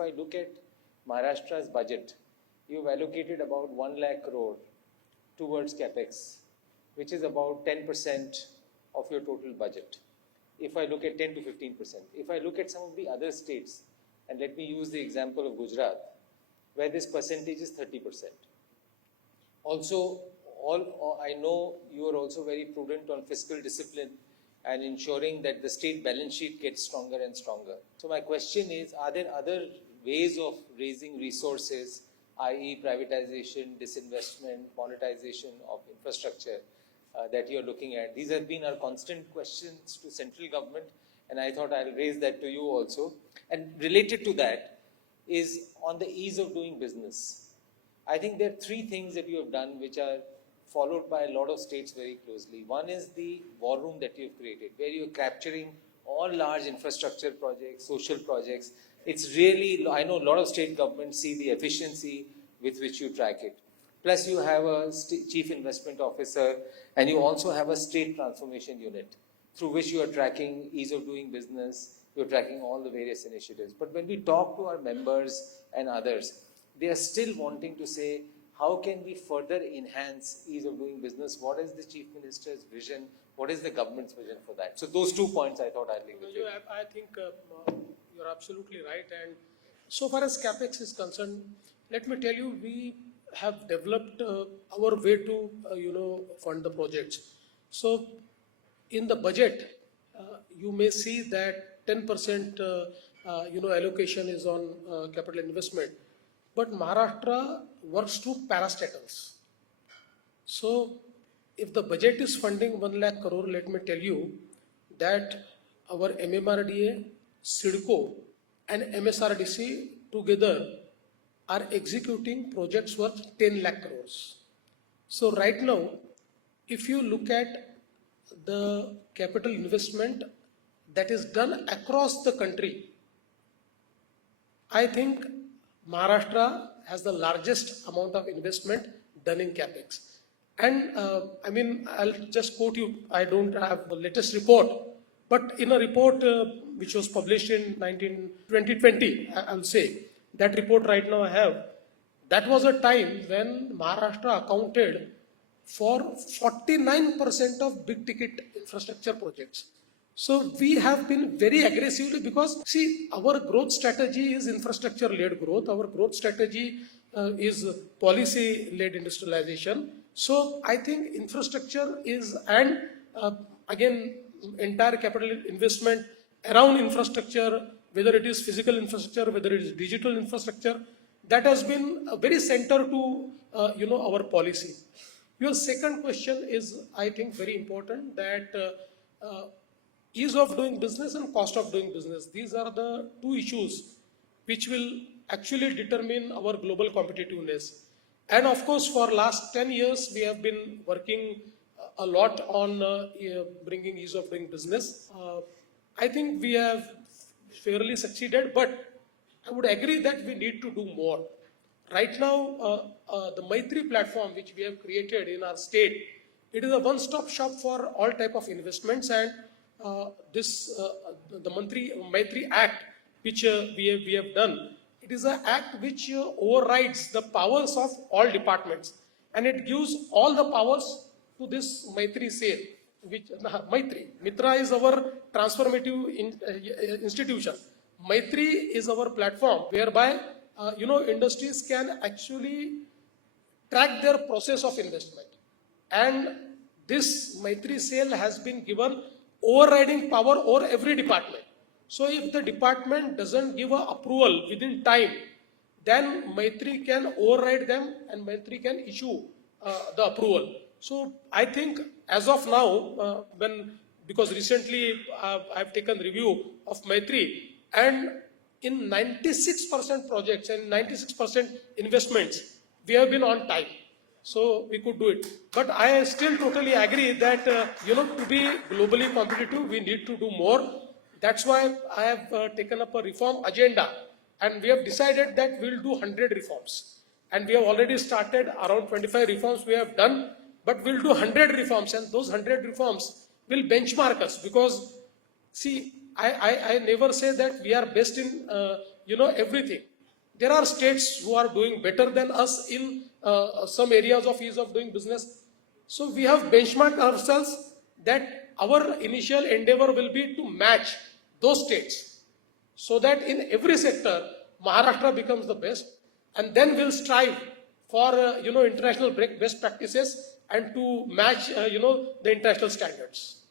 if I look at Maharashtra's budget, you've allocated about 1 lakh crore towards capex, which is about 10% of your total budget. If I look at 10 to 15%. If I look at some of the other states, and let me use the example of Gujarat, where this percentage is 30%. Also, I know you are also very prudent on fiscal discipline and ensuring that the state balance sheet gets stronger and stronger. So my question is, are there other ways of raising resources, i.e. privatization, disinvestment, monetization of infrastructure that you are looking at? These have been our constant questions to central government, and I thought I'll raise that to you also. And related to that is on the ease of doing business. I think there are three things that you have done which are followed by a lot of states very closely. One is the war room that you've created, where you're capturing all large infrastructure projects, social projects. It's really, I know a lot of state governments see the efficiency with which you track it. Plus you have a chief investment officer, and you also have a state transformation unit through which you are tracking ease of doing business, you're tracking all the various initiatives. But when we talk to our members and others, they are still wanting to say, how can we further enhance ease of doing business? What is the Chief Minister's vision? What is the government's vision for that? So those 2 points I thought I'd leave with you. I think you're absolutely right. And so far as CapEx is concerned, let me tell you, we have developed our way to, fund the projects. So in the budget, you may see that 10%, allocation is on capital investment. But Maharashtra works through parastatals. So if the budget is funding 1 lakh crore, let me tell you that our MMRD, CIDCO and MSRDC together are executing projects worth 10 lakh crores. So right now, if you look at the capital investment that is done across the country, I think Maharashtra has the largest amount of investment done in CapEx. And I'll just quote you, I don't have the latest report, but in a report which was published in 2020, I'll say, that report right now I have, that was a time when Maharashtra accounted for 49% of big ticket infrastructure projects. So we have been very aggressively, because see, our growth strategy is infrastructure-led growth. Our growth strategy is policy-led industrialization. So I think infrastructure is, and again, entire capital investment around infrastructure, whether it is physical infrastructure, whether it is digital infrastructure, that has been very center to our policy. Your second question is, I think, very important, that ease of doing business and cost of doing business. These are the two issues which will actually determine our global competitiveness. And of course, for last 10 years, we have been working a lot on bringing ease of doing business. I think we have fairly succeeded, but I would agree that we need to do more. Right now, the Maitri platform which we have created in our state, it is a one-stop shop for all type of investments, and the Maitri Act which we have done, it is an act which overrides the powers of all departments, and it gives all the powers to this Maitri sale. Mitra is our transformative institution. Maitri is our platform whereby industries can actually track their process of investment, and this Maitri sale has been given overriding power over every department. So if the department doesn't give an approval within time, then Maitri can override them and Maitri can issue the approval. So I think as of now, because recently I've taken review of Maitri, and in 96% projects and 96% investments, we have been on time. So we could do it. But I still totally agree that, to be globally competitive, we need to do more. That's why I have taken up a reform agenda, and we have decided that we'll do 100 reforms. And we have already started around 25 reforms we have done, but we'll do 100 reforms, and those 100 reforms will benchmark us, because see, I never say that we are best in, everything. There are states who are doing better than us in some areas of ease of doing business. So we have benchmarked ourselves that our initial endeavor will be to match those states, so that in every sector, Maharashtra becomes the best, and then we'll strive for, international best practices and to match, the international standards.